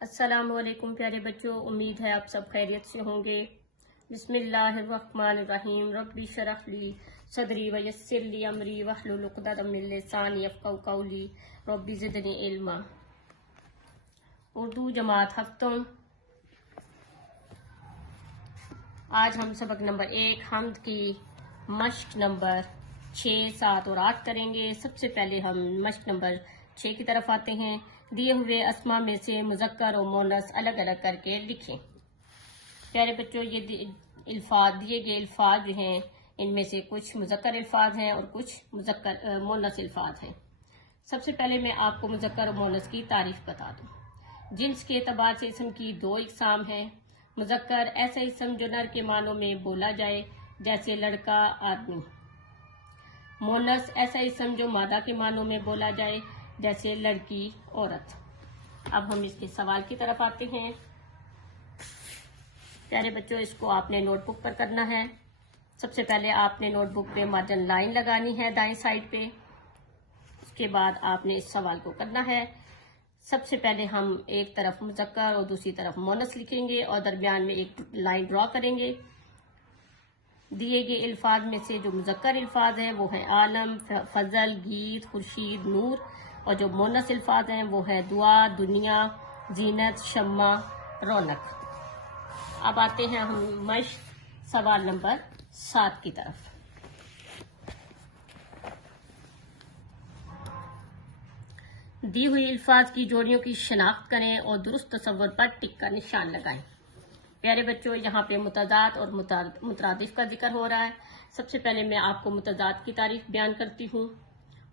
السلام علیکم پیارے بچوں، امید ہے آپ سب خیریت سے ہوں گے۔ بسم اللہ الرحمن الرحیم۔ ربی اشرح لی صدری ویسر لی امری واحلل عقدۃ من لسانی یفقہوا قولی ربی زدنی علما۔ اردو جماعت ہفتوں، آج ہم سبق نمبر 1 حمد کی مشق نمبر 6، 7 اور 8 کریں گے۔ سب سے پہلے ہم مشق نمبر 6 کی طرف آتے ہیں۔ دیے ہوئے اسما میں سے مذکر اور مونث الگ الگ کر کے لکھیں۔ پیارے بچوں، یہ دیے گئے الفاظ جو ہیں ان میں سے کچھ مذکر الفاظ ہیں اور کچھ مونث الفاظ ہیں۔ سب سے پہلے میں آپ کو مذکر اور مونث کی تعریف بتا دوں۔ جنس کے اعتبار سے اسم کی 2 اقسام ہیں۔ مذکر ایسا اسم جو نر کے معنوں میں بولا جائے، جیسے لڑکا، آدمی۔ مونث ایسا اسم جو مادہ کے معنوں میں بولا جائے، جیسے لڑکی، عورت۔ اب ہم اس کے سوال کی طرف آتے ہیں۔ پیارے بچوں، اس کو آپ نے نوٹ بک پر کرنا ہے۔ سب سے پہلے آپ نے نوٹ بک پہ مارجن لائن لگانی ہے دائیں سائڈ پہ۔ اس کے بعد آپ نے اس سوال کو کرنا ہے۔ سب سے پہلے ہم ایک طرف مذکر اور دوسری طرف مونث لکھیں گے اور درمیان میں ایک لائن ڈرا کریں گے۔ دیے گئے الفاظ میں سے جو مذکر الفاظ ہیں وہ ہیں عالم، فضل، گیت، خورشید، نور، اور جو مونث الفاظ ہیں وہ ہیں دعا، دنیا، زینت، شمع، رونق۔ اب آتے ہیں ہم مشق سوال نمبر 7 کی طرف۔ دی ہوئی الفاظ کی جوڑیوں کی شناخت کریں اور درست تصور پر ٹک کا نشان لگائیں۔ پیارے بچوں، یہاں پہ متضاد اور مترادف کا ذکر ہو رہا ہے۔ سب سے پہلے میں آپ کو متضاد کی تعریف بیان کرتی ہوں۔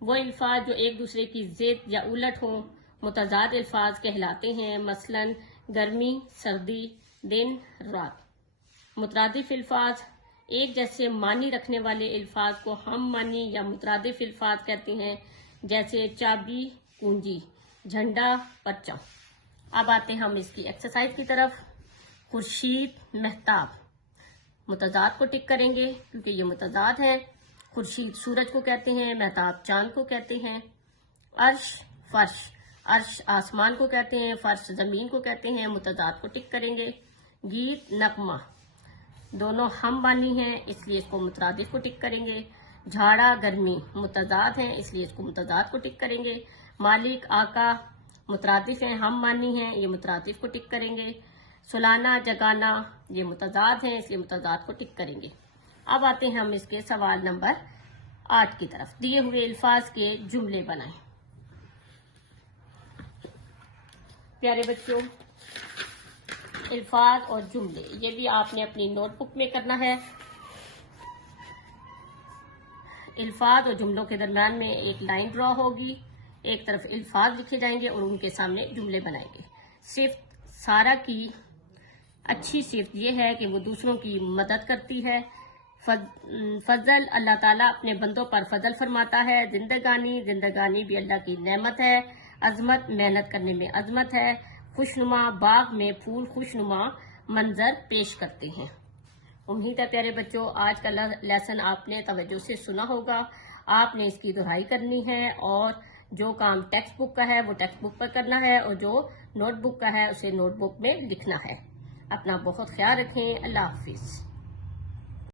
وہ الفاظ جو ایک دوسرے کی ضد یا الٹ ہوں متضاد الفاظ کہلاتے ہیں، مثلا گرمی، سردی، دن، رات۔ مترادف الفاظ ایک جیسے معنی رکھنے والے الفاظ کو ہم معنی یا مترادف الفاظ کہتے ہیں، جیسے چابی، کنجی، جھنڈا، پرچم۔ اب آتے ہیں ہم اس کی ایکسرسائز کی طرف۔ خورشید، مہتاب، متضاد کو ٹک کریں گے کیونکہ یہ متضاد ہے۔ خورشید سورج کو کہتے ہیں، مہتاب چاند کو کہتے ہیں۔ عرش، فرش، عرش آسمان کو کہتے ہیں، فرش زمین کو کہتے ہیں، متضاد کو ٹک کریں گے۔ گیت، نغمہ، دونوں ہم معنی ہیں اس لیے اس کو مترادف کو ٹک کریں گے۔ جھاڑا، گرمی، متضاد ہیں اس لیے اس کو متضاد کو ٹک کریں گے۔ مالک، آقا، مترادف ہیں، ہم معنی ہیں، یہ مترادف کو ٹک کریں گے۔ سلانا، جگانا، یہ متضاد ہیں اس لیے متضاد کو ٹک کریں گے۔ اب آتے ہیں ہم اس کے سوال نمبر 8 کی طرف۔ دیے ہوئے الفاظ کے جملے بنائیں۔ پیارے بچوں، الفاظ اور جملے یہ بھی آپ نے اپنی نوٹ بک میں کرنا ہے۔ الفاظ اور جملوں کے درمیان میں ایک لائن ڈرا ہوگی، ایک طرف الفاظ لکھے جائیں گے اور ان کے سامنے جملے بنائیں گے۔ صفت سارا کی اچھی صفت یہ ہے کہ وہ دوسروں کی مدد کرتی ہے۔ فضل، اللہ تعالیٰ اپنے بندوں پر فضل فرماتا ہے۔ زندگانی، زندگانی بھی اللہ کی نعمت ہے۔ عظمت، محنت کرنے میں عظمت ہے۔ خوشنما، باغ میں پھول خوشنما منظر پیش کرتے ہیں۔ امید ہے پیارے بچوں آج کا لیسن آپ نے توجہ سے سنا ہوگا۔ آپ نے اس کی دہرائی کرنی ہے اور جو کام ٹیکسٹ بک کا ہے وہ ٹیکسٹ بک پر کرنا ہے اور جو نوٹ بک کا ہے اسے نوٹ بک میں لکھنا ہے۔ اپنا بہت خیال رکھیں۔ اللہ حافظ۔